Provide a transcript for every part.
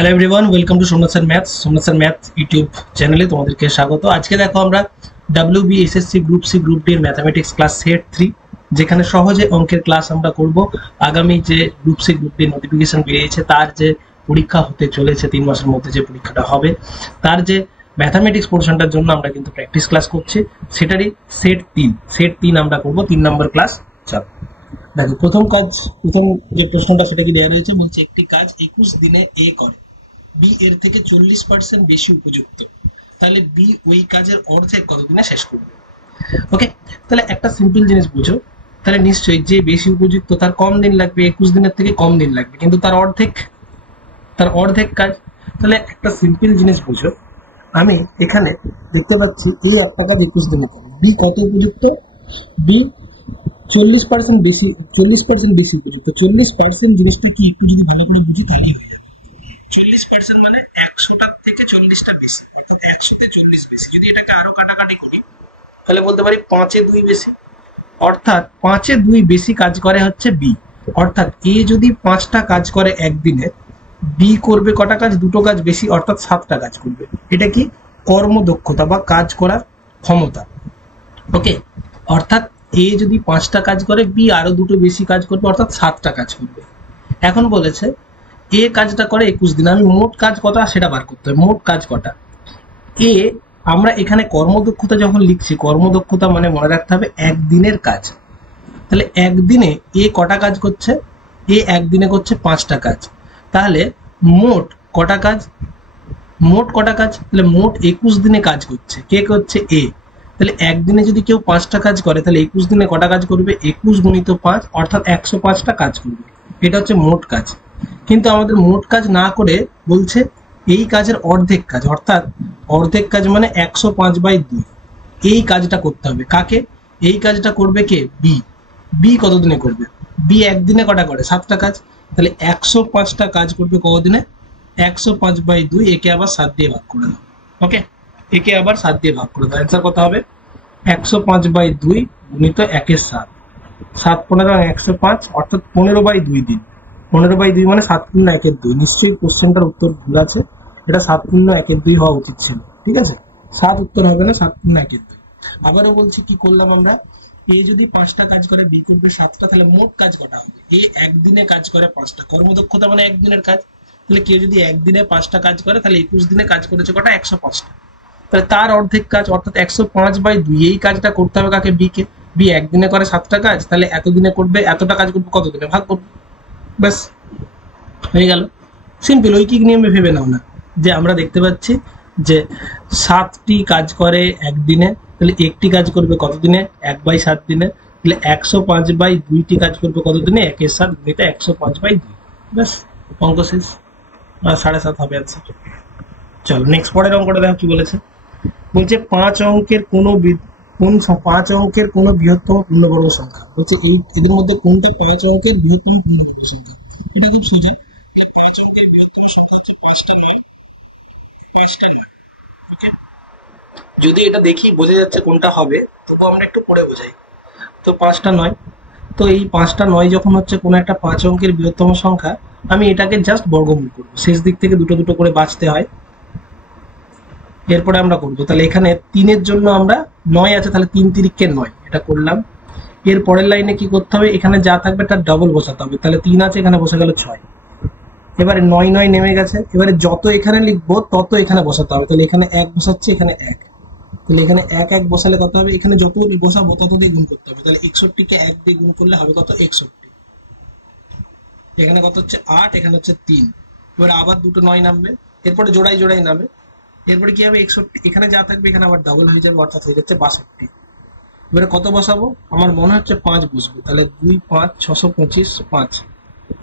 Hello everyone, welcome to Somnath sir maths. Somnath sir maths YouTube চ্যানেলে তোমাদেরকে স্বাগত। আজকে দেখো আমরা WBSSC group C group D এর ম্যাথামেটিক্স ক্লাস সেট 3, যেখানে সহজে অঙ্কের ক্লাস আমরা করব। আগামী যে group C group D notification বেরিয়েছে, তার যে পরীক্ষা হতে চলেছে 3 মাসের মধ্যে যে পরীক্ষাটা হবে, তার যে ম্যাথামেটিক্স পোর্শনটার জন্য আমরা কিন্তু প্র্যাকটিস ক্লাস করছি। সেটারই সেট 3 আমরা করব, 3 নম্বর ক্লাস। চল দেখো, প্রথম যে প্রশ্নটা সেটা কি দেওয়া রয়েছে, বলছে একটি কাজ 21 দিনে এ করে, বি এর থেকে 40% বেশি উপযুক্ত, তাহলে বি ওই কাজের অর্ধেক কতদিনে শেষ করবে। ওকে, তাহলে একটা সিম্পল জিনিস বুঝো, তাহলে নিশ্চয়ই যে বেশি উপযুক্ত তার কম দিন লাগবে, 21 দিনের থেকে কম দিন লাগবে, কিন্তু তার অর্ধেক কাজ। তাহলে একটা সিম্পল জিনিস বুঝো, আমি এখানে দেখতে পাচ্ছি এই একটা কাজ 21 দিনে করে, বি কত উপযুক্ত, বি 40% বেশি, 40% বেশি উপযুক্ত। 40% জিনিসটা কি একটু যদি ভালো করে বুঝি তাহলেই হয়ে যাবে। 40% মানে 100টার থেকে 40টা বেশি, অর্থাৎ 100তে 40 বেশি। যদি এটাকে আরো কাটাকাটি করি তাহলে বলতে পারি 5-এ 2 বেশি, অর্থাৎ 5-এ 2 বেশি কাজ করে হচ্ছে বি। অর্থাৎ এ যদি 5টা কাজ করে একদিনে, বি করবে কটা কাজ, 2টো কাজ বেশি, অর্থাৎ 7টা কাজ করবে। এটা কি কর্মদক্ষতা বা কাজ করার ক্ষমতা। ওকে, অর্থাৎ এ যদি 5টা কাজ করে, বি আরো 2টো বেশি কাজ করবে, অর্থাৎ 7টা কাজ করবে। এখন বলেছে এ কাজটা করে 21 দিন, আমি মোট কাজ কটা সেটা বার করতে হবে। মোট কাজ কটা এ, আমরা এখানে কর্মদক্ষতা যখন লিখছি, কর্মদক্ষতা মানে মনে রাখতে হবে একদিনের কাজ। তাহলে একদিনে এ কটা কাজ করছে, এ একদিনে করছে 5টা কাজ। তাহলে মোট কটা কাজ, তাহলে মোট 21 দিনে কাজ করছে। কে করছে? এ। তাহলে একদিনে যদি কেউ 5টা কাজ করে, তাহলে 21 দিনে কটা কাজ করবে, 21 গুণিত 5, অর্থাৎ 105টা কাজ করবে। এটা হচ্ছে মোট কাজ। কিন্তু আমাদের মোট কাজ না করে বলছে এই কাজের অর্ধেক কাজ, অর্থাৎ অর্ধেক কাজ মানে 105/2, এই কাজটা করতে হবে। কাকে? এই কাজটা করবে কে? বি। বি কতদিনে করবে? বি একদিনে কটা করে? 7টা কাজ। তাহলে 105টা কাজ করবে কতদিনে? 105/2, একে আবার 7 দিয়ে ভাগ করে দাও। ওকে, একে আবার 7 দিয়ে ভাগ করে দাও। অ্যান্সার কত হবে? 105/2 গুণিত 1-এর 7, 7×15=105, অর্থাৎ 15/2 দিন। 15/2 মানে 7×1=2। নিশ্চয়ই কোশ্চেনটার উত্তর ভুল আছে, এটা 7×1=2 হওয়া উচিত ছিল। ঠিক আছে, 7 উত্তর হবে না, 7×1=2। আবারও বলছি, কি করলাম আমরা, এ যদি 5টা কাজ করে, বি করবে 7টা, তাহলে মোট কাজ কটা হবে? এ একদিনে কাজ করে 5টা, কর্মদক্ষতা মানে একদিনের কাজ। তাহলে কেউ যদি একদিনে 5টা কাজ করে, তাহলে 21 দিনে কাজ করেছে কটা? 105টা। তাহলে তার অর্ধেক কাজ, অর্থাৎ 105/2, এই কাজটা করতে হবে কাকে? বি কে। বি একদিনে করে 7টা কাজ, তাহলে এতদিনে করবে, এতটা কাজ করবে কতদিনে, ভাগ করবে, ব্যাস হয়ে গেল। সিম্পল, ঐকিক নিয়মে ভেবে নাও না, যে আমরা দেখতে পাচ্ছি যে 7টি কাজ করে একদিনে, তাহলে একটি কাজ করবে কতদিনে? 1/7 দিনে। তাহলে 105/2টি কাজ করবে কতদিনে? 1-এর 7 গুণিত 105/2। ব্যাস, অঙ্ক শেষ। 7.5 হবে অ্যান্সার। চলো নেক্সট, পরের অঙ্কটা দেখো কি বলেছে। বলছে 5 অঙ্কের কোনো বৃহত্তম পূর্ণবর্গ সংখ্যা। বলছে এদের মধ্যে কোনটা 5 অঙ্কের বৃহত্তম পূর্ণবর্গ সংখ্যা। এটা খুব সোজা, 5 অঙ্কের বৃহত্তম সংখ্যা হচ্ছে 5টা নয়। যদি এটা দেখি বোঝা যাচ্ছে কোনটা হবে, তবু আমরা একটু পরে বোঝাই। তো 5টা নয়, তো এই 5টা নয় যখন হচ্ছে কোনো একটা 5 অঙ্কের বৃহত্তম সংখ্যা, আমি এটাকে জাস্ট বর্গমূল করবো। শেষ দিক থেকে দুটো দুটো করে বাঁচতে হয়, এরপরে আমরা করবো। তাহলে এখানে 3-এর জন্য আমরা 9 আছে, তাহলে 3×3 = 9, এটা করলাম। এর পরের লাইনে কি করতে হবে, এখানে যা থাকবে তার ডবল বসাতে হবে। তাহলে 3 আছে, এখানে বসে গেল 6। এবারে 9 নেমে গেছে, এবারে যত এখানে লিখবো তত এখানে বসাতে হবে। তাহলে এখানে 1 বসাচ্ছে, এখানে 1, তাহলে এখানে 1 বসালে কত হবে, এখানে যত বসাবো তত দিয়ে গুণ করতে হবে। তাহলে 61কে 1 দিয়ে গুণ করলে হবে কত? 61। এখানে কত হচ্ছে? 8, এখানে হচ্ছে 3। এবার আবার দুটো 9 নামবে, এরপরে জোড়াই নামে। এরপরে কি হবে? 61, এখানে যা থাকবে এখানে আবার ডাবল হয়ে যাবে, অর্থাৎ হয়ে যাচ্ছে 62। এবারে কত বসাবো? আমার মনে হচ্ছে 5 বসবে। তাহলে 2, 5, 625, 5।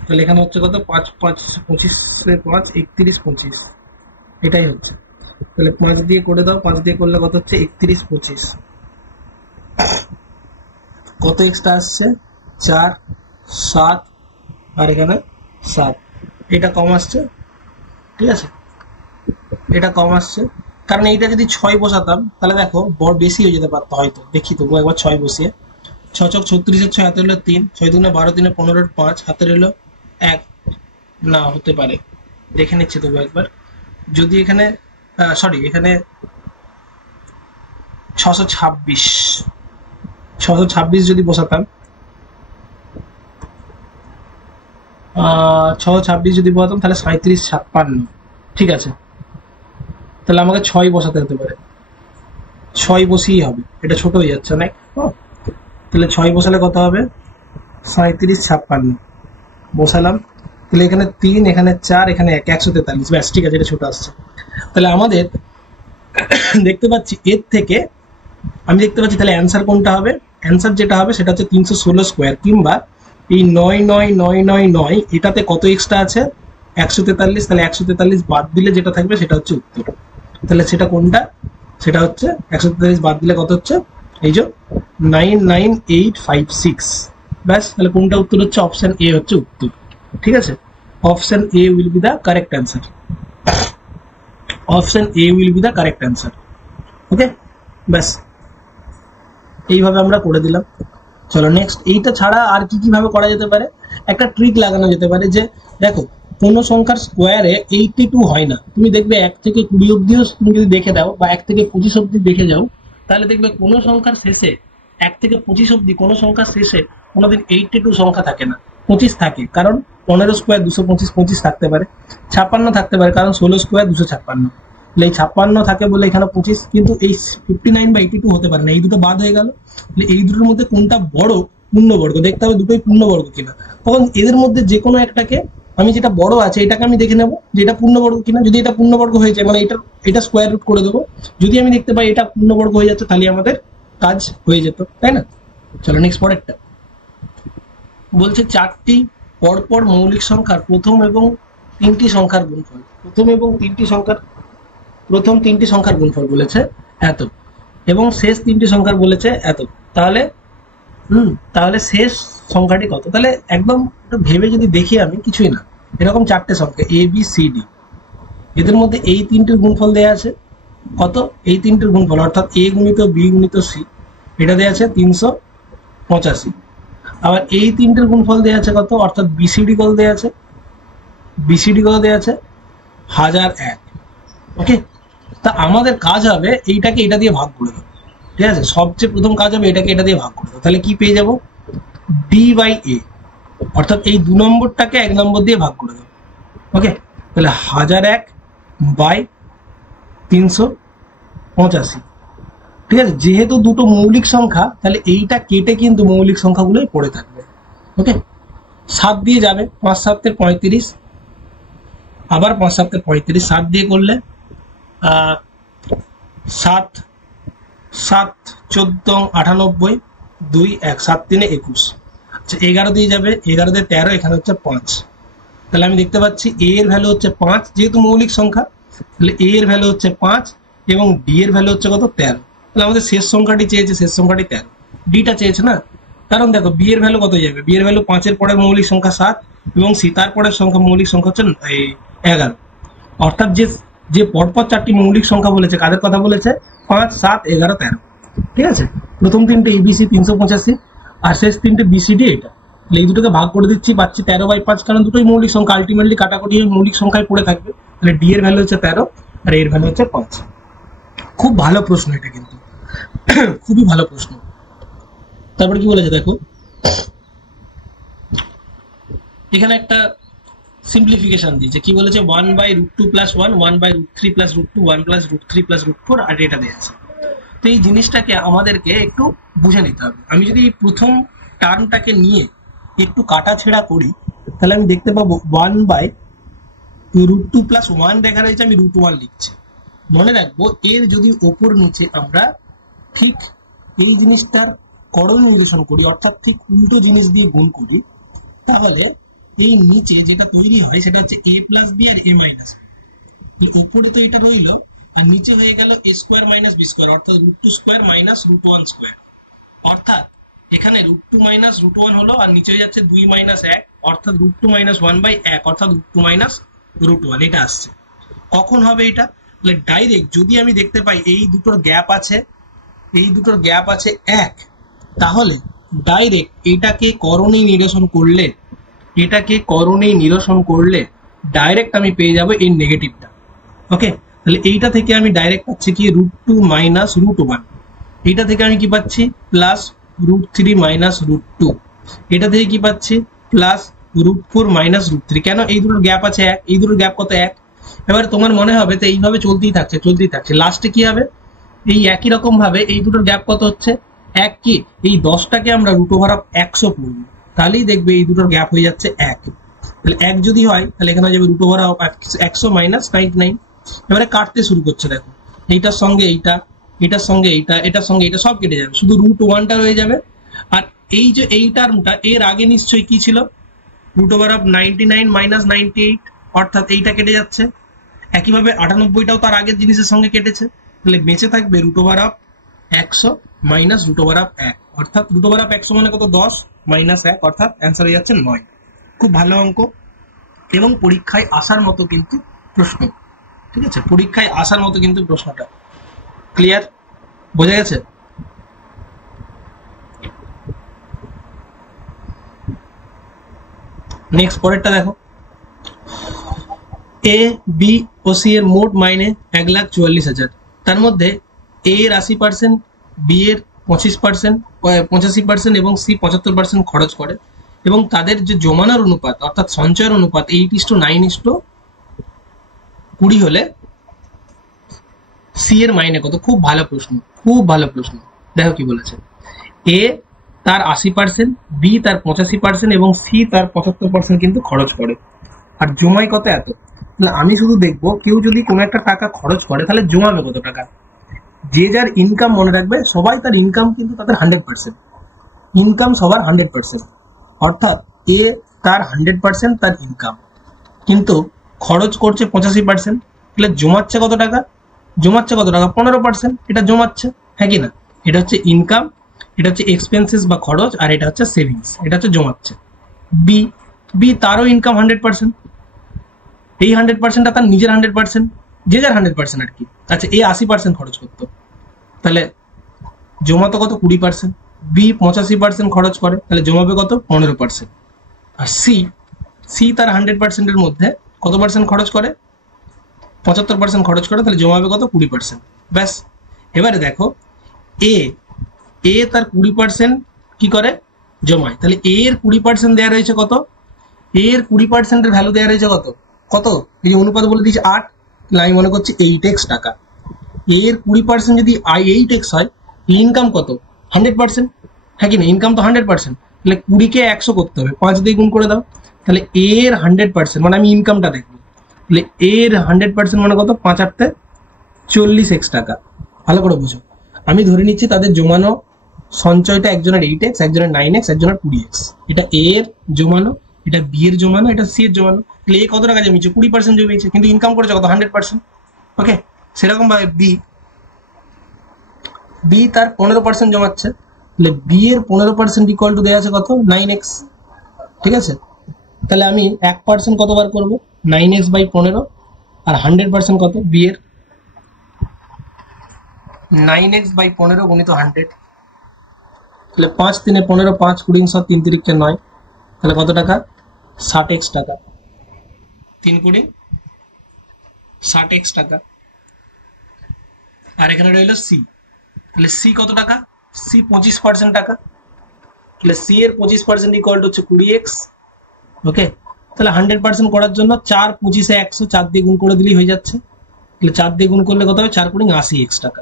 তাহলে এখানে হচ্ছে কত? 5, 5, 25-এ 5, 31, 25, এটাই হচ্ছে। তাহলে 5 দিয়ে করে দাও, 5 দিয়ে করলে কত হচ্ছে? 31, 25। কত এক্সট্রা আসছে? 4, 7, আর এখানে 7। এটা কম আসছে, ঠিক আছে, এটা কম আসছে। কারণ এইটা যদি 6 বসাতাম তাহলে দেখো বড় বেশি হয়ে যেতে পারতো হয়তো। দেখি তবু একবার 6 বসিয়ে, 6 × 36-এর 6, হাতে হলো 3, 6 × 2 = 12, 3 × 15, 5, হাতে হলো 1, না হতে পারে দেখে নিচ্ছি তবু একবার। যদি এখানে সরি এখানে 626 যদি বসাতাম, 626 যদি বসাতাম তাহলে 3756, ঠিক আছে। তাহলে আমাকে 6 বসাতে হতে পারে, 6 বসিয়েই হবে, এটা ছোট হয়ে যাচ্ছে অনেক। তাহলে 6 বসালে কত হবে? 3756 বসালাম। তাহলে এখানে 3, এখানে 4, এখানে 1, 143। ব্যাস, ঠিক আছে, এটা ছোট আসছে। তাহলে আমাদের দেখতে পাচ্ছি এর থেকে আমি দেখতে পাচ্ছি তাহলে অ্যান্সার কোনটা হবে? অ্যান্সার যেটা হবে সেটা হচ্ছে 316 স্কোয়ার, কিংবা এই 99999 এটাতে কত এক্সট্রা আছে? 143। তাহলে 143 বাদ দিলে যেটা থাকবে সেটা হচ্ছে উত্তর। তাহলে সেটা কোনটা? সেটা হচ্ছে 143 বাদ দিলে কত হচ্ছে? এই যে 99856। ব্যাস, তাহলে কোনটা উত্তর হচ্ছে? অপশন এ হচ্ছে উত্তর, ঠিক আছে। Option A will be the correct answer. Option A will be the correct answer. Okay, ব্যাস এইভাবে আমরা করে দিলাম। চলো নেক্সট, এইটা ছাড়া আর কি কিভাবে করা যেতে পারে? একটা ট্রিক লাগানো যেতে পারে যে দেখো, কোনো সংখ্যার স্কোয়ারে 82 হয় না। তুমি দেখবে 1 থেকে 20 অব্দিও তুমি যদি দেখে দাও, বা 1 থেকে 25 অব্দি দেখে যাও, তাহলে দেখবে কোনো সংখ্যার শেষে 1 থেকে 25 অব্দি কোনো সংখ্যার শেষে কোনোদিন 82 সংখ্যা থাকে না, 25 থাকে। কারণ 15 স্কোয়ার 225, 25 থাকতে পারে। 56 থাকতে পারে, কারণ 16 স্কোয়ার 256। এই 56 থাকে বলে এখানে 25, কিন্তু এই 59 বা 82 হতে পারে না। এই দুটো বাদ হয়ে গেল। এই দুটোর মধ্যে কোনটা বড় পূর্ণবর্গ দেখতে হবে, দুটোই পূর্ণবর্গ কিনা। তখন এদের মধ্যে যে কোনো একটাকে, আমি যেটা বড় আছে এটাকে আমি দেখে নেবো যে এটা পূর্ণবর্গ কিনা। যদি এটা পূর্ণবর্গ হয়ে যায়, মানে এটা স্কোয়ার রুট করে দেবো। যদি আমি দেখতে পাই এটা পূর্ণবর্গ হয়ে যাচ্ছে, তাহলে আমাদের কাজ হয়ে যেত, তাই না? চলো নেক্সট পরেরটা বলছে 4টি পরপর মৌলিক সংখ্যার প্রথম এবং 3টি সংখ্যার গুণফল। প্রথম 3টি সংখ্যার গুণফল বলেছে এত, এবং শেষ 3টি সংখ্যার বলেছে এত। তাহলে শেষ সংখ্যাটি কত? তাহলে একদম ভেবে যদি দেখি আমি, কিছুই না, এরকম 4টে সংখ্যা এ বি সি ডি, এদের মধ্যে এই 3টির গুণফল দেয়া আছে কত? এই 3টির গুণফল অর্থাৎ এ গুণিত বি গুণিত সি, এটা দেয়া আছে 385। আবার এই 3টের গুণফল দেয়া আছে কত? অর্থাৎ বিসিডি কত দেয়া আছে? বিসিডি কত দেয়া আছে? 1001। ওকে, তা আমাদের কাজ হবে এইটাকে এটা দিয়ে ভাগ করে দেবো, ঠিক আছে। সবচেয়ে প্রথম কাজ হবে এটাকে এটা দিয়ে ভাগ করে দেবো। তাহলে কি পেয়ে যাবো? ডি বাই এ, অর্থাৎ এই 2 নম্বরটাকে 1 নম্বর দিয়ে ভাগ করে দেবো। ওকে, তাহলে 1001 বাই 385, ঠিক আছে। যেহেতু দুটো মৌলিক সংখ্যা, তাহলে এইটা কেটে কিন্তু মৌলিক সংখ্যাগুলোই পড়ে থাকবে। ওকে, 7 দিয়ে যাবে, 5 7 35, আবার 5 7 35, 7 দিয়ে করলে 7 7 14 98, 2 1 7 3 21। আচ্ছা, 11 দিয়ে যাবে, 11 দিয়ে 13, এখানে হচ্ছে 5। তাহলে আমি দেখতে পাচ্ছি এ এর ভ্যালু হচ্ছে 5, যেহেতু মৌলিক সংখ্যা, তাহলে এ এর ভ্যালু হচ্ছে 5 এবং ডি এর ভ্যালু হচ্ছে কত? 13। তাহলে আমাদের শেষ সংখ্যাটি চেয়েছে, শেষ সংখ্যাটি 13, ডিটা চেয়েছে না। কারণ দেখো বি এর ভ্যালু কত যাবে? বি এর ভ্যালু 5 এর পরের মৌলিক সংখ্যা 7 এবং সি তার পরের সংখ্যা মৌলিক সংখ্যা হচ্ছে 11। অর্থাৎ যে পরপর 4টি মৌলিক সংখ্যা বলেছে, কাদের কথা বলেছে? 5 7 11 13, ঠিক আছে। প্রথম 3টে এবিসি 385, আর শেষ 3টে বিসিডি এটা। তাহলে এই দুটোকে ভাগ করে দিচ্ছি, পাচ্ছি 13/5, কারণ দুটোই মৌলিক সংখ্যা, আলটিমেটলি কাটাকুটি হয়ে মৌলিক সংখ্যায় পড়ে থাকবে। তাহলে ডি এর ভ্যালু হচ্ছে 13 আর এর ভ্যালু হচ্ছে 5। খুব ভালো প্রশ্ন এটা, কিন্তু খুবই ভালো প্রশ্ন। তারপরে কি বলেছে দেখো, এখানে একটা সিম্পলিফিকেশন দিয়েছে। কি বলেছে? 1/√2 + 1, 1/√3 + √2, 1 + √3 + √4, আর এটা দেওয়া আছে। তো এই জিনিসটাকে আমাদেরকে একটু বুঝে নিতে হবে। আমি যদি প্রথম টার্মটাকে নিয়ে একটু কাটাছেড়া করি, তাহলে আমি দেখতে পাবো 1/√2 + 1 দেখা রয়েছে, আমি √1 লিখছি। মনে রাখবো, এর যদি ওপর নিচে আমরা ঠিক এই জিনিসটার করণীয় নিরসন করি, অর্থাৎ ঠিক উল্টো জিনিস দিয়ে গুণ করি, তাহলে এই নিচে যেটা তৈরি হয় সেটা হচ্ছে a + b R a - b। উপরে তো এটা রইল, আর নিচে হয়ে গেল a² - b², অর্থাৎ √2² - √1²। অর্থাৎ এখানে √2 - √1 হলো, আর নিচে হয়ে যাচ্ছে 2 - 1, অর্থাৎ √2 - 1/1, অর্থাৎ √2 - √1। এটা আসছে কখন হবে এটা? তাহলে ডাইরেক্ট যদি আমি দেখতে পাই এই দুটোর গ্যাপ আছে, এই দুটোর গ্যাপ আছে 1, তাহলে ডাইরেক্ট এটাকে করণীয় নিরসন করলে, ডাইরেক্ট আমি পেয়ে যাব এই নেগেটিভটা। ওকে, তাহলে এইটা থেকে আমি ডাইরেক্ট পাচ্ছি কি √2 মাইনাস √1, এইটা থেকে আমি কি পাচ্ছি প্লাস √3 মাইনাস √2, এটা থেকে কি পাচ্ছি প্লাস √4 মাইনাস √3। কেন? এই দুটোর গ্যাপ আছে 1, এই দুটোর গ্যাপ কত 1। এবার তোমার মনে হবে তো এইভাবে চলতেই থাকছে, লাস্টে কি হবে এই একই রকম ভাবে এই দুটোর গ্যাপ কত হচ্ছে 1, কি এই 10টাকে আমরা √100 পড়বো, তাহলেই দেখবে এই দুটোর গ্যাপ হয়ে যাচ্ছে 1। তাহলে 1 যদি হয় তাহলে এখানে যাবে √100 মাইনাস 99। এবারে কাটতে শুরু করছে, দেখো এইটার সঙ্গে এইটা, এটার সঙ্গে এইটা, এটার সঙ্গে এটা সব কেটে যাবে, শুধু √1টা রয়ে যাবে। আর এই যে এই টার্মটা এর আগে নিশ্চয়ই কি ছিল √99 মাইনাস 98, অর্থাৎ এইটা কেটে যাচ্ছে। একইভাবে 98টাও তার আগের জিনিসের সঙ্গে কেটেছে, তাহলে বেঁচে থাকবে √100 মাইনাস √1, অর্থাৎ √100 মানে কত 10 মাইনাস 1, অর্থাৎ অ্যান্সার হয়ে যাচ্ছে 9। খুব ভালো অঙ্ক এবং পরীক্ষায় আসার মতো কিন্তু প্রশ্ন, ঠিক আছে, পরীক্ষায় আসার মতো কিন্তু প্রশ্নটা। ক্লিয়ার? বোঝা গেছে? নেক্সট পরেরটা দেখো, এ বি ও সি এর মোট মাইনে 1,44,000, তার মধ্যে এ এর 80%, বি এর 85% এবং সি 75% খরচ করে, এবং তাদের যে জমানোর অনুপাত অর্থাৎ সঞ্চয়ের অনুপাত 8:9:20 হলে সি এর মাইনে কত। খুব ভালো প্রশ্ন, খুব ভালো প্রশ্ন। দেখো কি বলেছে, এ তার 80%, বি তার 85% এবং সি তার 75% কিন্তু খরচ করে, আর জমায় কত এত। তাহলে আমি শুধু দেখবো কেউ যদি কোনো একটা টাকা খরচ করে তাহলে জমাবে কত টাকা। যে যার ইনকাম মনে রাখবে, সবাই তার ইনকাম কিন্তু তাদের 100%, ইনকাম সবার 100%, অর্থাৎ এ তার 100% তার ইনকাম, কিন্তু খরচ করছে 85%, তাহলে জমাচ্ছে কত টাকা, 15%, এটা জমাচ্ছে, হ্যাঁ কি না। এটা হচ্ছে ইনকাম, এটা হচ্ছে এক্সপেন্সেস বা খরচ, আর এটা হচ্ছে সেভিংস, এটা হচ্ছে জমাচ্ছে। বি, তারও ইনকাম 100%, এই 100%টা তার নিজের 100%, যে যার 100% আর কি। আচ্ছা, এ 80% খরচ করতো, তাহলে জমাতো কত 20%, বি 85% খরচ করে, তাহলে জমাবে কত 15%। আর সি তার 100%-এর মধ্যে কত পার্সেন্ট খরচ করে, 75% খরচ করে, তাহলে জমাবে কত 20%। ব্যাস। এবারে দেখো এ তার 20% কি করে জমায়, তাহলে এ এর 20% দেওয়া রয়েছে কত, এর 20%-এর ভ্যালু দেওয়া রয়েছে কত, এই অনুপাত বলে দিয়েছে 8, তাহলে আমি মনে করছি 8x টাকা। এর 20% যদি 8x হয়, ইনকাম কত 100%, হ্যাঁ কি না, ইনকাম তো 100%, তাহলে 20কে 100 করতে হবে, 5 দিয়ে গুণ করে দাও, তাহলে এর 100% মানে আমি ইনকামটা দেখবো, তাহলে এর 100% মানে কত 5 × 40x টাকা। ভালো করে বুঝো, আমি ধরে নিচ্ছি তাদের জমানো সঞ্চয়টা একজনের 8x, একজনের 9x, একজনের 20x। এটা এর জমানো, এটা বি এর জমানো, এটা সি এর জমানো। তাহলে এ কত টাকা জমিয়েছে 20% জমিয়েছে, কিন্তু ইনকাম করেছে কত 100%। ওকে, সেরকম ভাবে বি তার 15% জমাচ্ছে, তাহলে বি এর 15% ইকুয়াল টু দেওয়া আছে কত 9x, ঠিক আছে। তাহলে আমি 1% কতবার করবো 9x/15, আর 100% কত বি এর 9x/15 গুণিত 100, তাহলে 5 × 3 = 15, 5 × 20 = 3 × 3 = 9, তাহলে কত টাকা 60x টাকা, 3 × 60x টাকা। আর এখানে রইল সি, তাহলে সি কত টাকা, সি 25% টাকা, তাহলে সি এর 25% ইকুয়াল টু হচ্ছে 20x। ওকে, তাহলে 100% করার জন্য 4 × 25 = 100, 4 দিয়ে গুণ করে দিলেই হয়ে যাচ্ছে, তাহলে 4 দিয়ে গুণ করলে কত হবে 4 × 80x টাকা।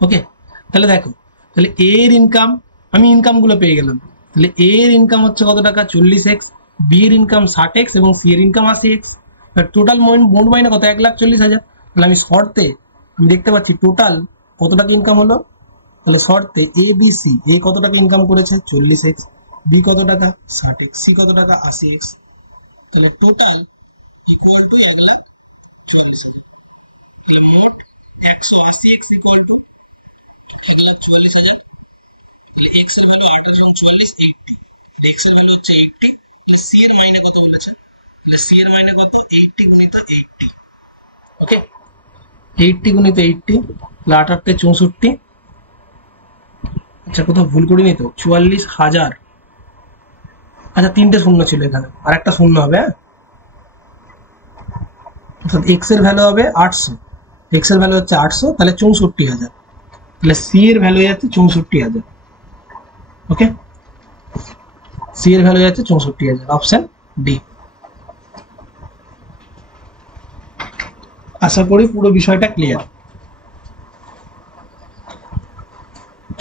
ওকে, তাহলে দেখো, তাহলে এর ইনকাম, আমি ইনকাম গুলো পেয়ে গেলাম, তাহলে এর ইনকাম হচ্ছে কত টাকা 40x, বি এর ইনকাম 60x এবং সি এর ইনকাম 80x। টোটাল মোট মাইনে কত 1,40,000। তাহলে আমি শর্তে আমি দেখতে পাচ্ছি টোটাল কত টাকা ইনকাম হলো, তাহলে শর্তে এ বি সি, এ কত টাকা ইনকাম করেছে 40x, বি কত টাকা 60x, সি কত টাকা 80x, তাহলে টোটাল ইকুয়াল টু 1,40,000। তাহলে মোট 180x ইকুয়াল টু 1,40,000। তাহলে x এর ভ্যালু 28 এবং 44 80, x এর ভ্যালু হচ্ছে 80। তাহলে সি এর মাইনে কত বলেছে, তাহলে সি এর মাইনে কত 80 × 80। ওকে, 80 × 80, তাহলে 8 × 8 = 64। আচ্ছা, কোথাও ভুল করিনি তো, 44,000। আচ্ছা, 3টে শূন্য ছিল এখানে, আর একটা শূন্য হবে। হ্যাঁ, অর্থাৎ এক্স এর ভ্যালু হবে 800, এক্স এর ভ্যালু হচ্ছে 800, তাহলে 64,000, তাহলে সি এর ভ্যালু হয়ে যাচ্ছে 64,000। ওকে, সি এর ভ্যালু হয়ে যাচ্ছে 64,000, অপশন ডি। আশা করি পুরো বিষয়টা ক্লিয়ার।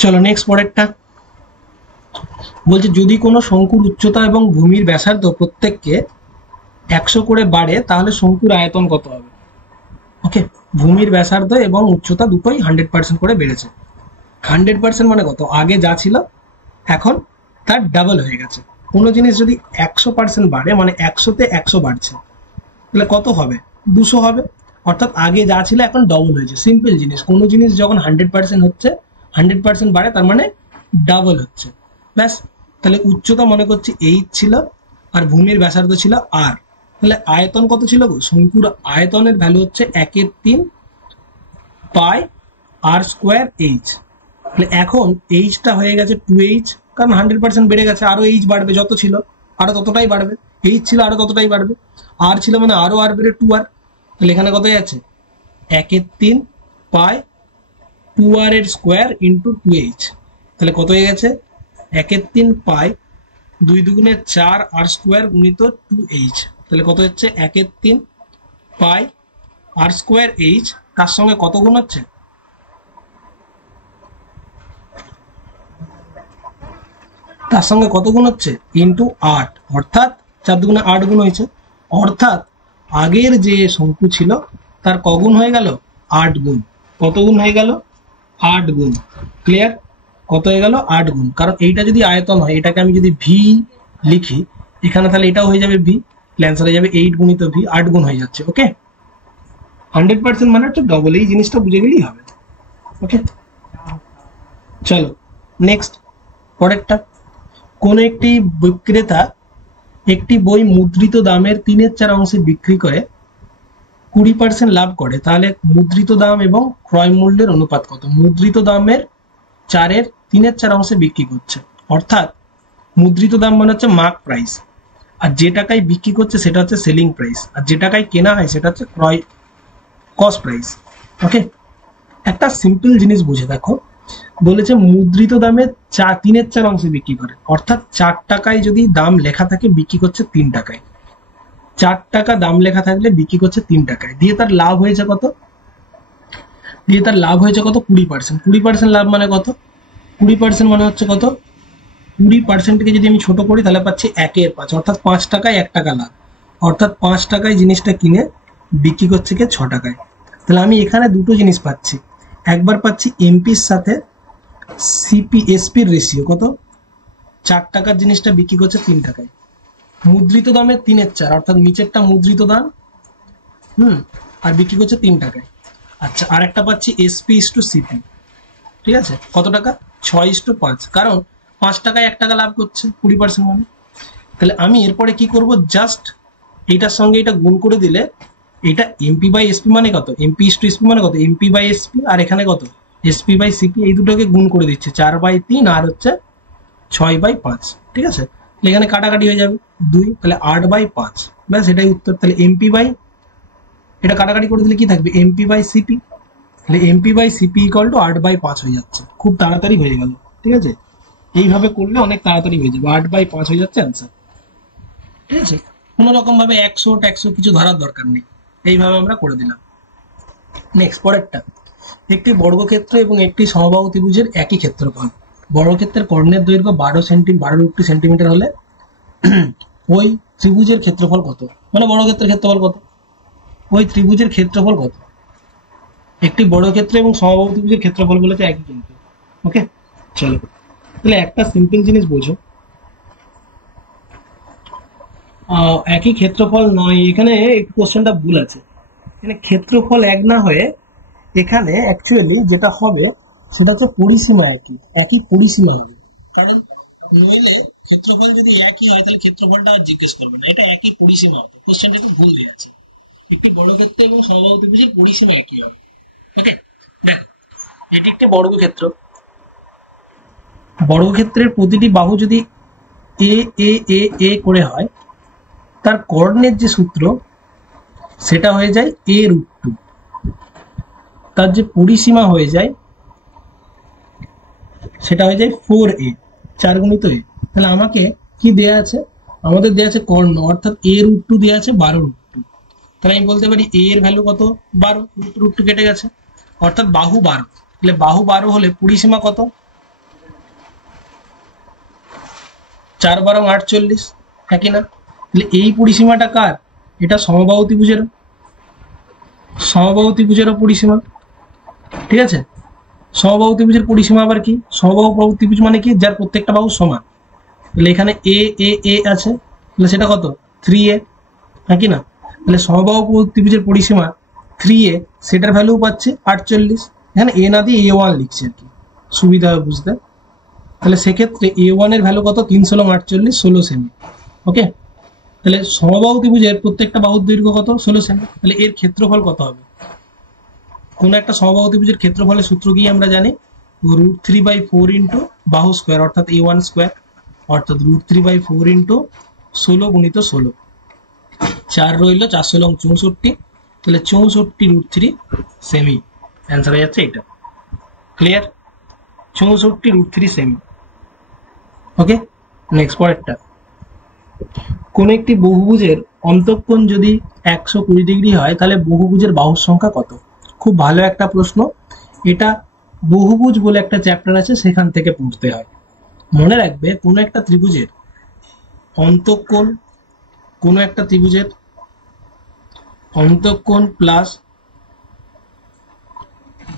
চলো নেক্সট পরেরটা বলছে যদি কোনো শঙ্কুর উচ্চতা এবং ভূমির ব্যাসার্ধ প্রত্যেককে 100 করে বাড়ে তাহলে শঙ্কুর আয়তন কত হবে। ওকে, ভূমির ব্যাসার্ধ এবং উচ্চতা দুটোই 100% করে বেড়েছে। 100% মানে কত, আগে যা ছিল এখন তার ডাবল হয়ে গেছে। কোনো জিনিস যদি 100% বাড়ে মানে 100-তে 100 বাড়ছে, তাহলে কত হবে, 200 হবে। অর্থাৎ আগে যা ছিল এখন ডবল হয়েছে। সিম্পল জিনিস, কোনো জিনিস যখন 100% হচ্ছে, 100% বাড়ে তার মানে ডাবল হচ্ছে, ব্যাস। তাহলে উচ্চতা মনে করছি এইচ ছিল আর ভূমির ব্যাসার্ধ ছিল আর, তাহলে আয়তন কত ছিল গো, শঙ্কুর আয়তনের ভ্যালু হচ্ছে 1/3 পাই আর স্কোয়ার এইচ। তাহলে এখন এইচটা হয়ে গেছে 2h, কারণ 100% বেড়ে গেছে, আরো এইচ বাড়বে, যত ছিল আরো ততটাই বাড়বে, এইচ ছিল আরো ততটাই বাড়বে, আর ছিল মানে আরো আর বেড়ে 2r। তাহলে এখানে কত যাচ্ছে 1/3 পাই 2r এর স্কোয়ার ইন্টু 2h, তাহলে কত হয়ে গেছে 1/3 পাই 2 দুগুণে 4 আর স্কোয়ার গুণিত 2h, তাহলে কত হচ্ছে 1/3 পাই আর স্কোয়ার এইচ, তার সঙ্গে কত গুণ হচ্ছে, তার সঙ্গে কত গুণ হচ্ছে ইন্টু 8, অর্থাৎ 4 দুগুণে 8 গুণ হয়েছে। অর্থাৎ আগের যে শঙ্কু ছিল তার কগুণ হয়ে গেল, 8 গুণ। কত গুণ হয়ে গেল, 8 গুণ। ক্লিয়ার, কত হয়ে গেল, 8 গুণ। কারণ এইটা যদি আয়তন হয়, এটাকে আমি যদি ভি লিখি এখানে, তাহলে এটাও হয়ে যাবে ভি, অ্যান্সার হয়ে যাবে 8 গুণিত ভি, 8 গুণ হয়ে যাচ্ছে। ওকে, 100% মানে হচ্ছে ডবল, এই জিনিসটা বুঝে গেলেই হবে। ওকে, চলো নেক্সট পরেরটা। কোন একটি বিক্রেতা একটি বই মুদ্রিত দামের 3/4 অংশে বিক্রি করে 20% লাভ করে, তাহলে মুদ্রিত দাম এবং ক্রয় মূল্যের অনুপাত কত। মুদ্রিত দামের 4/এর 3/4 অংশে বিক্রি করছে, অর্থাৎ মুদ্রিত দাম মানে হচ্ছে মার্ক প্রাইস, আর যে টাকায় বিক্রি করছে সেটা হচ্ছে সেলিং প্রাইস, আর যে টাকায় কেনা হয় সেটা হচ্ছে ক্রয় কস্ট প্রাইস। ওকে, একটা সিম্পল জিনিস বুঝে দেখো, বলেছে মুদ্রিত দামে 3/4 অংশে বিক্রি করে, অর্থাৎ 4 টাকায় যদি দাম লেখা থাকে বিক্রি করছে 3 টাকায়, 4 টাকা দাম লেখা থাকলে বিক্রি করছে 3 টাকায়, দিয়ে তার লাভ হয়েছে কত, দিয়ে তার লাভ হয়েছে কত 20%। 20% লাভ মানে কত, 20% মানে হচ্ছে কত, 20%কে যদি আমি ছোট করি তাহলে পাচ্ছি 1/5, অর্থাৎ 5 টাকায় 1 টাকা লাভ, অর্থাৎ 5 টাকায় জিনিসটা কিনে বিক্রি করছে কে 6 টাকায়। তাহলে আমি এখানে দুটো জিনিস পাচ্ছি, একবার পাচ্ছি এমপির সাথে সিপি এসপির রেশিও কত, 4 টাকার জিনিসটা বিক্রি করছে 3 টাকায়, মুদ্রিত দামের 3/4, অর্থাৎ নিচেরটা মুদ্রিত দাম আর বিক্রি করছে 3 টাকায়। আচ্ছা, আর একটা পাচ্ছি এসপি ইস টু সিপি, ঠিক আছে, কত টাকা 6:5, কারণ 5 টাকায় 1 টাকা লাভ করছে 20% মানে। তাহলে আমি এরপরে কি করব, জাস্ট এইটার সঙ্গে এটা গুণ করে দিলে, এটা এমপি বাই এসপি মানে কত, এমপি ইস টু এসপি মানে কত, এমপি বাই এসপি, আর এখানে কত এসপি বাই সিপি, এই দুটোকে গুণ করে দিচ্ছে 4/3 আর হচ্ছে 6/5, ঠিক আছে। এখানে কাটাকাটি হয়ে যাবে 2, তাহলে 8/5, ব্যাস এটাই উত্তর। তাহলে এমপি বাই, এটা কাটাকাটি করে দিলে কি থাকবে, এমপি বাই সিপি, তাহলে MP by CP equal to 8/5 হয়ে যাচ্ছে, খুব তাড়াতাড়ি হয়ে গেল, ঠিক আছে। এইভাবে করলে অনেক তাড়াতাড়ি হয়ে যাবে, 8/5 হয়ে যাচ্ছে অ্যান্সার, ঠিক আছে। কোনো রকম ভাবে 100 কিছু ধরার দরকার নেই, এইভাবে আমরা করে দিলাম। নেক্সট পরেরটা, একটি বর্গক্ষেত্র এবং একটি সমবাহু ত্রিভুজের একই ক্ষেত্রফল, বর্গক্ষেত্রের কর্ণের দৈর্ঘ্য 12 সেন্টিমিটার হলে ওই ত্রিভুজের ক্ষেত্রফল কত, মানে বর্গক্ষেত্রের ক্ষেত্রফল কত, ওই ত্রিভুজের ক্ষেত্রফল কত। একটি বর্গক্ষেত্র এবং সমবাহু ত্রিভুজের ক্ষেত্রফল বলেছে একই কিন্তু। ওকে, চলো তাহলে একটা সিম্পল জিনিস বোঝো, একই ক্ষেত্রফল নয়, এখানে একটু কোশ্চেনটা ভুল আছে, এখানে ক্ষেত্রফল এক না হয়ে এখানে অ্যাকচুয়ালি যেটা হবে সেটা হচ্ছে পরিসীমা একই পরিসীমা হবে, কারণ নইলে ক্ষেত্রফল যদি একই হয় তাহলে ক্ষেত্রফলটা আর জিজ্ঞেস করবে না, এটা একই পরিসীমা হবে। কোশ্চেনটা একটু ভুল দেওয়া আছে, একটি বর্গক্ষেত্র এবং সমবাহু ত্রিভুজের পরিসীমা একই হবে। ওকে, দেখো এটি একটি বর্গক্ষেত্র, বর্গক্ষেত্রের প্রতিটি বাহু যদি এ এ এ এ করে হয়, তার কর্ণের যে সূত্র সেটা হয়ে যায় a রুট টু, তার যে পরিসীমা হয়ে যায় সেটা হয়ে যায় 4a, 4 গুণিত a। তাহলে আমাকে কি দেয়া আছে, আমাদের দেয়া আছে কর্ণ, অর্থাৎ a রুট টু দেয়া আছে 12 রুট টু। তাহলে আমি বলতে পারি a এর ভ্যালু কত, 12, রুট টু কেটে গেছে, অর্থাৎ বাহু 12। তাহলে বাহু 12 হলে পরিসীমা কত, 4 12 48, একই না? তাহলে এই পরিসীমাটা কার, এটা সমবাহু ত্রিভুজেরও পরিসীমা। ঠিক আছে, সমবাহু ত্রিভুজের পরিসীমা আবার কি, সমবাহু ত্রিভুজ মানে কি, যার প্রত্যেকটা বাহু সমান। তাহলে এখানে এ এ এ আছে, তাহলে সেটা কত 3a, নাকি না? তাহলে সমবাহু ত্রিভুজের পরিসীমা 3a, সেটার ভ্যালু পাচ্ছে 48। এখানে এ না দিয়ে a1 লিখছে আর কি, সুবিধা হবে বুঝতে। তাহলে সেক্ষেত্রে a1 এর ভ্যালু কত, 3 × 48, 16 সেমি। ওকে, তাহলে সমবাহু ত্রিভুজের প্রত্যেকটা বাহুর দৈর্ঘ্য কত, 16 সেমি। তাহলে এর ক্ষেত্রফল কত হবে, কোন একটা সমবাহু ত্রিভুজের ক্ষেত্রফলের সূত্র কি আমরা জানি, √3/4 ইন্টু বাহু স্কোয়ার, অর্থাৎ a1 স্কোয়ার, অর্থাৎ √3/4 ইন্টু 16 গুণিত 16, 4 রইল, 4 16 64, তাহলে 64 √3 সেমি। অ্যান্সার হয়ে যাচ্ছে এটা। Clear, 64 √3 semi. ওকে, নেক্সট পরেরটা, কোন একটি বহুভুজের অন্তঃকোণ যদি 120 ডিগ্রি হয় তাহলে বহুভুজের বাহুর সংখ্যা কত? খুব ভালো একটা প্রশ্ন, এটা বহুভুজ বলে একটা চ্যাপ্টার আছে সেখান থেকে পড়তে হয়। মনে রাখবে, কোনো একটা ত্রিভুজের অন্তঃকোণ, কোনো একটা ত্রিভুজের অন্তঃকোণ প্লাস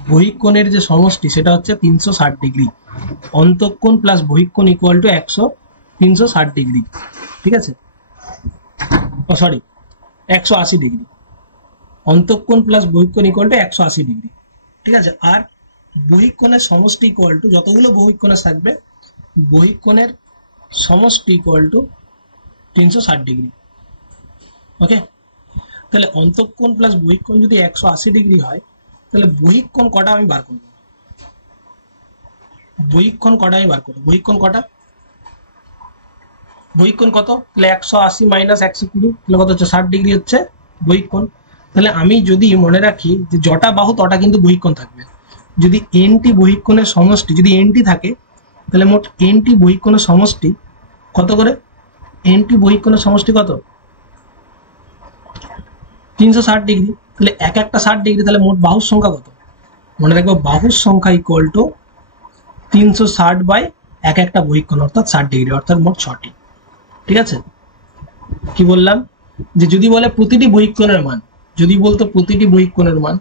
বহিঃকোণের যে সমষ্টি সেটা হচ্ছে 360 ডিগ্রি। অন্তঃকোণ প্লাস বহিঃকোণ ইকুয়াল টু 360 ডিগ্রি। ঠিক আছে, সরি 180 ডিগ্রি। অন্তঃকোণ প্লাস বহিঃকোণ ইকুয়াল টু 180 ডিগ্রি। ঠিক আছে, আর বহিঃকোণের সমষ্টি ইকুয়াল টু, যতগুলো বহিঃকোণে থাকবে বহিঃকোণের সমষ্টি ইকুয়াল টু 360 ডিগ্রি। ওকে, তাহলে অন্তঃকোণ প্লাস বহিঃকোণ যদি 180 ডিগ্রি হয় তাহলে বহিঃকোণ কটা আমি বার করব, বহিঃকোণ কটা আমি বার করব, বহিঃকোণ কটা, বহিঃকোণ কত, তাহলে 180 মাইনাস 120, তাহলে কত হচ্ছে 60 ডিগ্রি হচ্ছে বহিঃকোণ। তাহলে আমি যদি মনে রাখি যে যটা বাহু তটা কিন্তু বহিঃকোণ থাকবে, যদি এনটি বহিঃকোণের সমষ্টি, যদি এনটি থাকে তাহলে মোট এনটি বহিঃকোণের সমষ্টি কত করে, এনটি বহিঃকোণের সমষ্টি কত, 360 ডিগ্রি। তাহলে এক একটা 60 ডিগ্রি, তাহলে মোট বাহুর সংখ্যা কত, মনে রাখবো বাহুর সংখ্যা ইকুয়াল টু 360 বাই এক একটা বহিঃকোণ, অর্থাৎ 60 ডিগ্রি, অর্থাৎ মোট 6টি। ঠিক আছে, কি বললাম, যে যদি বলে প্রতিটি বহিঃকোণের মান, যদি বলতো প্রতিটি বহিঃকোণের মান,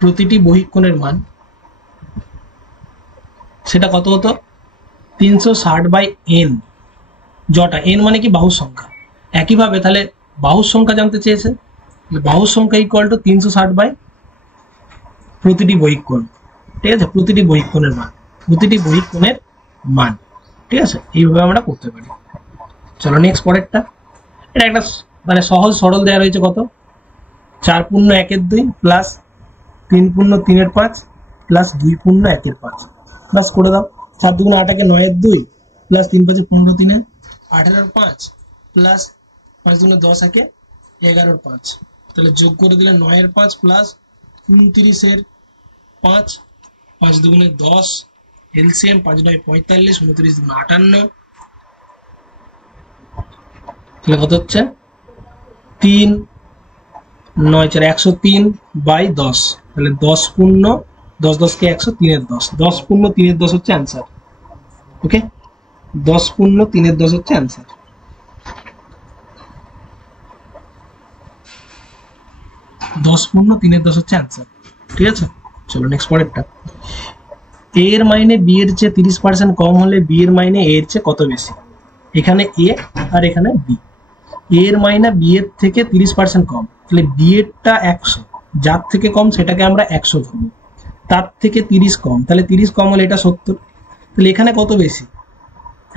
প্রতিটি বহিঃকোণের মান সেটা কত হতো, 360 বাই এন, জটা এন মানে কি বাহুর সংখ্যা। একইভাবে তাহলে বাহুর সংখ্যা জানতে চেয়েছে, বাহুর সংখ্যা ইকুয়াল টু 360 বাই প্রতিটি বহিঃকোণ। ঠিক আছে, প্রতিটি বহিঃকোণের মান, প্রতিটি বহিঃকোণের মান। ঠিক আছে, এইভাবে আমরা করতে পারি। চলো নেক্সট পরেরটা, এটা একটা মানে সহজ সরল দেওয়া রয়েছে, কত 4 পূর্ণ 1 2 প্লাস 3 পূর্ণ 3 5 প্লাস 2 পূর্ণ 1 5, প্লাস করে দাও। 4 2 8 1 9 2 প্লাস 3 5 15 3 18 5 প্লাস 5 2 10 1 11 5, তাহলে যোগ করে দিলে 9 5 প্লাস 29 5, 5 2 10, এলসিএম 5 9 45, 29 58, তাহলে কত হচ্ছে 3 9 4 103 বাই 10, তাহলে 10 পূর্ণ 10 10 কে 100, 3 10, 10 পূর্ণ 3 10 হচ্ছে অ্যান্সার। ওকে, 10 পূর্ণ 3 10 হচ্ছে অ্যান্সার। 10 পূর্ণ 3 10 হচ্ছে অ্যান্সার। ঠিক আছে, চলো নেক্সট পরেরটা, এ এর মাইনে বি এর চেয়ে 30% কম হলে বি এর মাইনে এ এর চেয়ে কত বেশি? এখানে এ আর এখানে বি, এ এর মাইনে বি এর থেকে 30% কম, তাহলে বি এরটা 100, যার থেকে কম সেটাকে আমরা 100 ধরবো, তার থেকে 30 কম, তাহলে 30 কম হলে এটা 70, তাহলে এখানে কত বেশি?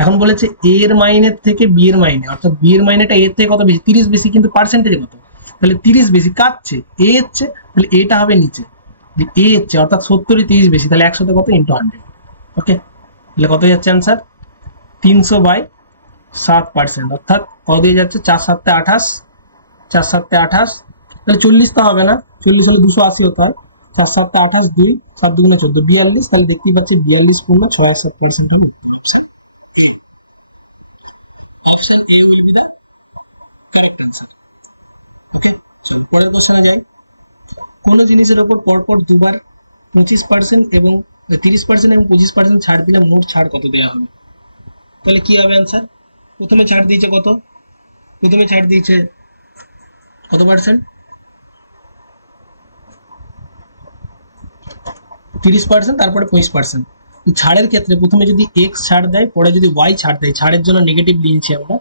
এখন বলেছে এ এর মাইনের থেকে বি এর মাইনে, অর্থাৎ বি এর মাইনেটা এর থেকে কত বেশি, 30 বেশি, কিন্তু পার্সেন্টেজে কত, তাহলে 30 বেশি কাটছে এ এর চেয়ে, তাহলে এটা হবে নিচে, এ এর চেয়ে, অর্থাৎ 70 30 বেশি, তাহলে 100 তে কত ইন্টু 100। ওকে, তাহলে কত যাচ্ছে অ্যান্সার, 300 বাই 7%, অর্থাৎ কত দিয়ে যাচ্ছে 4 7 28, 4 7 28, তাহলে 40 তো হবে না, 40 হলে 280 হতে হয়, 7 7 28, 2 7 2 14, 42। তাহলে দেখতেই পাচ্ছি 42 পূর্ণ 76%। Option A will be the correct answer. Okay, চলো পরের কোশ্চেনে যাই। কোন জিনিসের উপর পরপর দুবার 25% এবং 30% এবং 25% ছাড় দিলে মোট ছাড় কত দেওয়া হবে? তাহলে কি হবে आंसर? প্রথমে ছাড় দিয়েছে কত? প্রথমে ছাড় দিয়েছে কত পার্সেন্ট? 30%, তারপরে 25%। ছাড়ের ক্ষেত্রে প্রথমে যদি এক্স ছাড় দেয়, পরে যদি ওয়াই ছাড় দেয়, ছাড়ের জন্য নেগেটিভ নিয়েছি আমরা,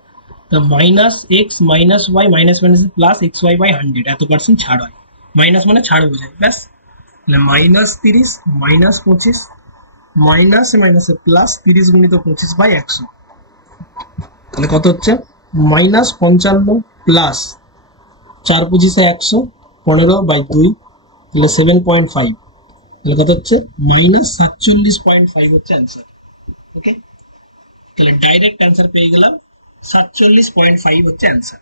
তো minus x minus y minus minus plus x y by 100 এত পার্সেন্ট ছাড় হয়। মাইনাস মানে ছাড় বোঝায়, ব্যাস। মাইনাস 30 মাইনাস 25 মাইনাস মাইনাসে প্লাস 30 গুণিত 25 বাই 100, তাহলে কত হচ্ছে? মাইনাস 55 প্লাস 4 25 100, 15 বাই 2, তাহলে 7.5, তাহলে কত হচ্ছে? মাইনাস 47.5 হচ্ছে অ্যান্সার। ওকে, তাহলে ডাইরেক্ট অ্যান্সার পেয়ে গেলাম, 47.5 হচ্ছে অ্যান্সার।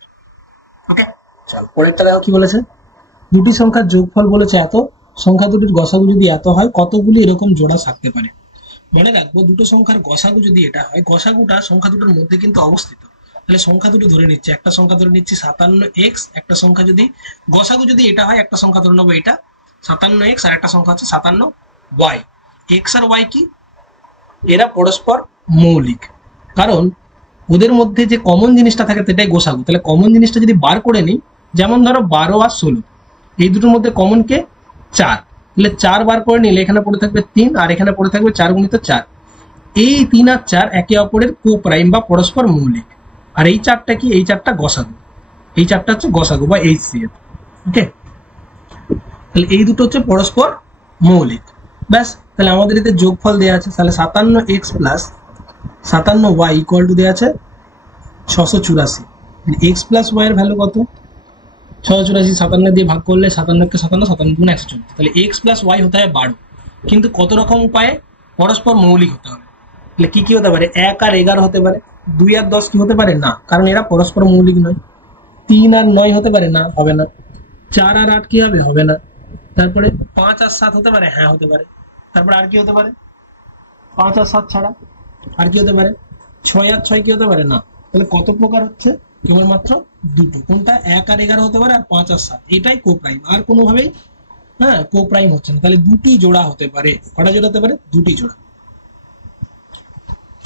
ওকে, চল পরেরটা দেখো কি বলেছে। দুটি সংখ্যার যোগফল বলেছে এত, সংখ্যা দুটির গসাগু যদি এত হয়, কতগুলি এরকম জোড়া থাকতে পারে? মনে রাখবো, দুটো সংখ্যার গসাগু যদি এটা হয়, গসাগুটা সংখ্যা দুটোর মধ্যে কিন্তু অবস্থিত। তাহলে সংখ্যা দুটো ধরে নিচ্ছে, একটা সংখ্যা ধরে নিচ্ছি 57x, একটা সংখ্যা যদি গসাগু যদি এটা হয়, একটা সংখ্যা ধরে নেবো এটা 57x, আর একটা সংখ্যা হচ্ছে 57y। এক্স আর ওয়াই কি? এরা পরস্পর মৌলিক, কারণ ওদের মধ্যে যে কমন জিনিসটা থাকে সেটাই গোসাগু। তাহলে কমন জিনিসটা যদি বার করে নিই, যেমন ধরো 12 আর 16, এই দুটোর মধ্যে কমন কে? 4। তাহলে 4 বার করে নিলে এখানে পড়ে থাকবে 3, আর এখানে পড়ে থাকবে 4 গুণিত 4। এই 3 আর 4 একে অপরের কো প্রাইম বা পরস্পর মৌলিক। আর এই 4টা কি? এই 4টা গসাগু, এই 4টা হচ্ছে গসাগু বা HCF। ওকে, তাহলে এই দুটো হচ্ছে পরস্পর মৌলিক, ব্যাস। তাহলে আমাদের এতে যোগফল দেওয়া আছে, তাহলে 57x plus 57y equal to দেওয়া আছে 684। x প্লাস y এর ভ্যালু কত? 684, 57 দিয়ে ভাগ করলে 57 কে 57, 57 গুণ 114, তাহলে x প্লাস y হতে হয় 12। কিন্তু কত রকম উপায়ে? পরস্পর মৌলিক হতে হবে। তাহলে কি কি হতে পারে? 1 আর 11 হতে পারে, 2 আর 10 কি হতে পারে? না, কারণ এরা পরস্পর মৌলিক নয়। 3 আর 9 হতে পারে? না, হবে না। 4 আর 8 কি হবে? হবে না। তারপরে 5 আর 7 হতে পারে? হ্যাঁ হতে পারে। তারপরে আর কি হতে পারে? 5 আর 7 ছাড়া আর কি হতে পারে? 6 আর 6 কি হতে পারে? না। তাহলে কত প্রকার হচ্ছে? কেবলমাত্র দুটো। কোনটা? 1 আর 11 হতে পারে, আর 5 আর 7, এটাই কোপ্রাইম। আর কোনোভাবেই কোপ্রাইম হচ্ছে না। তাহলে দুটি জোড়া হতে পারে। কটা জোড়া হতে পারে? দুটি জোড়া।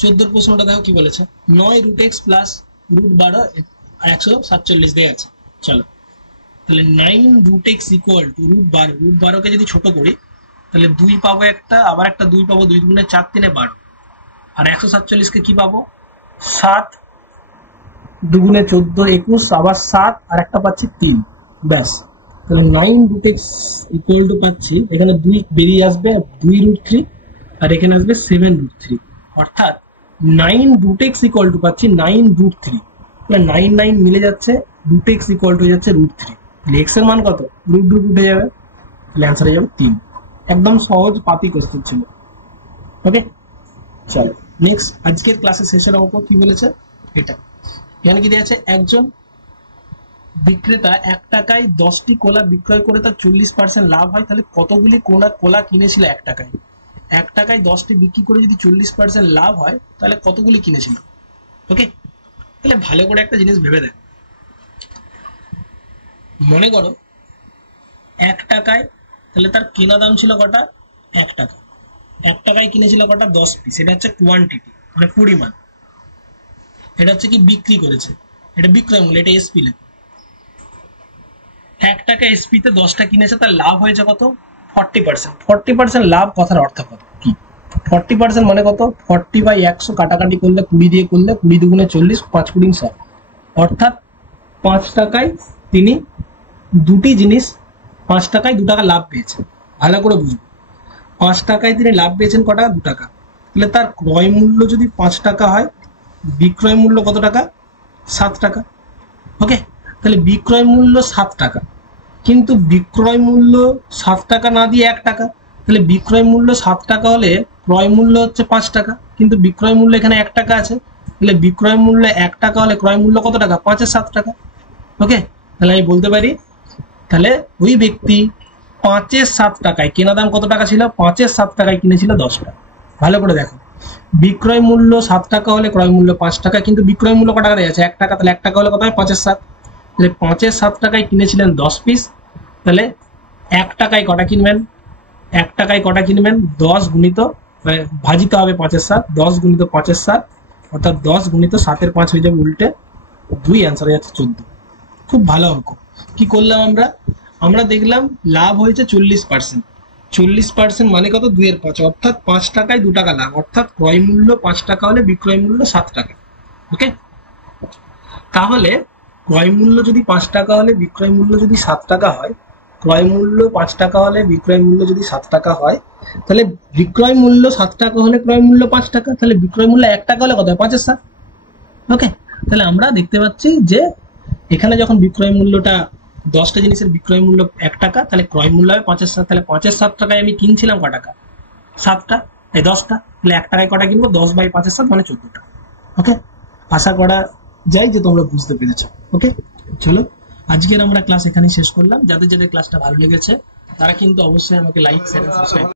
14 প্রশ্নটা দেখো কি বলেছে। 9 রুট এক্স প্লাস রুট 12 147 দেয়া আছে। চলো, তাহলে 9 root x equal to root 12। Root 12 কে যদি ছোট করি, তাহলে 2 পাবো একটা, আবার একটা 2 পাবো, 2 গুণে 4 3 12, আর 147 কে কি পাবো? 7 2 গুণে 14 21, আবার 7 আর একটা পাচ্ছি 3, ব্যাস। তাহলে 9 রুট এক্স ইকুয়াল টু পাচ্ছি, এখানে 2 বেরিয়ে আসবে, 2 রুট 3, আর এখানে আসবে 7 রুট 3, অর্থাৎ 9 রুট এক্স ইকুয়াল টু পাচ্ছি 9 রুট 3। তাহলে 9 9 মিলে যাচ্ছে, রুট এক্স ইকুয়াল টু হয়ে যাচ্ছে রুট 3। তাহলে এক্স এর মান কত? রুট রুট উঠে যাবে, তাহলে অ্যান্সার হয়ে যাবে 3। একদম সহজ পাতি কোশ্চেন ছিল। ওকে, চলো নেক্সট। আজকের ক্লাসের শেষের অঙ্ক কি বলেছে এটা। এখানে কি দেওয়া আছে? একজন বিক্রেতা 1 টাকায় 10টি কোলা বিক্রয় করে তার 40% লাভ হয়, তাহলে কতগুলি কোলা কিনেছিল 1 টাকায়? 1 টাকায় 10টি বিক্রি করে যদি 40% লাভ হয়, তাহলে কতগুলি কিনেছিল? ওকে, তাহলে ভালো করে একটা জিনিস ভেবে দেখ। মনে করো 1 টাকায়, তাহলে তার কেনা দাম ছিল কটা? 1 টাকা। 1 টাকায় কিনেছিল কটা? 10 পিস। এটা হচ্ছে কোয়ান্টিটি, মানে পরিমাণ। এটা হচ্ছে কি? বিক্রি করেছে, এটা বিক্রয় মূল্য, এটা এসপি লেখা। 1 টাকা এসপি তে 10টা কিনেছে, তার লাভ হয়েছে কত? 40%। 40% লাভ কথার অর্থ কত? কি 40% মানে কত? 40/100 কাটাকাটি করলে 20 দিয়ে করলে 20 দুগুণে 40, 5 কুড়ি 100, অর্থাৎ 5 টাকায় তিনি দুটি জিনিস 5 টাকায় 2 টাকা লাভ পেয়েছেন। ভালো করে বুঝবো, 5 টাকায় তিনি লাভ পেয়েছেন কটা? 2 টাকা। তাহলে তার ক্রয় মূল্য যদি 5 টাকা হয়, বিক্রয় মূল্য কত টাকা? 7 টাকা। ওকে, তাহলে বিক্রয় মূল্য 7 টাকা, কিন্তু বিক্রয় মূল্য 7 টাকা না দিয়ে 1 টাকা। তাহলে বিক্রয় মূল্য 7 টাকা হলে ক্রয় মূল্য হচ্ছে 5 টাকা, কিন্তু বিক্রয় মূল্য এখানে 1 টাকা আছে। তাহলে বিক্রয় মূল্য 1 টাকা হলে ক্রয় মূল্য কত টাকা? 5 এর 7 টাকা। ওকে, তাহলে আমি বলতে পারি তাহলে ওই ব্যক্তি 5-7 টাকায়, কেনা দাম কত টাকা ছিল? 5-7 টাকায় কিনেছিল 10টা। ভালো করে দেখো, বিক্রয় মূল্য 7 টাকা হলে ক্রয় মূল্য 5 টাকা, কিন্তু বিক্রয় মূল্য কত টাকা আছে? 1 টাকা। তাহলে 1 টাকা হলে কত হয়? 5-7। তাহলে 5-7 টাকায় কিনেছিলেন 10 পিস, তাহলে 1 টাকায় কটা কিনবেন? 1 টাকায় কটা কিনবেন? 10 গুণিত, ভাজিতে হবে 5-7, 10 গুণিত 5-7, অর্থাৎ 10 গুণিত 7-এর 5 হয়ে যাবে উল্টে 2, অ্যান্সার হয়ে যাচ্ছে 14। খুব ভালো অঙ্ক। কি করলাম আমরা দেখলাম লাভ হয়েছে 40%। 40% মানে কত? 2-এর 5, অর্থাৎ 5 টাকায় 2 টাকা লাভ, অর্থাৎ ক্রয় মূল্য 5 টাকা হলে বিক্রয় মূল্য 7 টাকা। ওকে, তাহলে ক্রয় মূল্য যদি 5 টাকা হলে বিক্রয় মূল্য যদি 7 টাকা হয়, ক্রয় মূল্য 5 টাকা হলে বিক্রয় মূল্য যদি 7 টাকা হয়, তাহলে বিক্রয় মূল্য 7 টাকা হলে ক্রয় মূল্য 5 টাকা, তাহলে বিক্রয় মূল্য 1 টাকা হলে কত হয়? 5-7। ওকে, তাহলে আমরা দেখতে পাচ্ছি যে এখানে যখন বিক্রয় মূল্যটা 10টা জিনিসের বিক্রয় মূল্য 1 টাকা, তাহলে ক্রয় মূল্য হবে 5-7। তাহলে 5-7 টাকায় আমি কিনছিলাম ক টাকা? 7টা, 10টা। তাহলে 1 টাকায় কটা কিনবো? 10/5-7 মানে 14টা। ওকে, আশা করা যায় যে তোমরা বুঝতে পেরেছো। ওকে, চলো আজকের আমরা ক্লাস এখানেই শেষ করলাম। যাদের যাদের ক্লাসটা ভালো লেগেছে তারা কিন্তু অবশ্যই আমাকে লাইক, শেয়ার, সাবস্ক্রাইব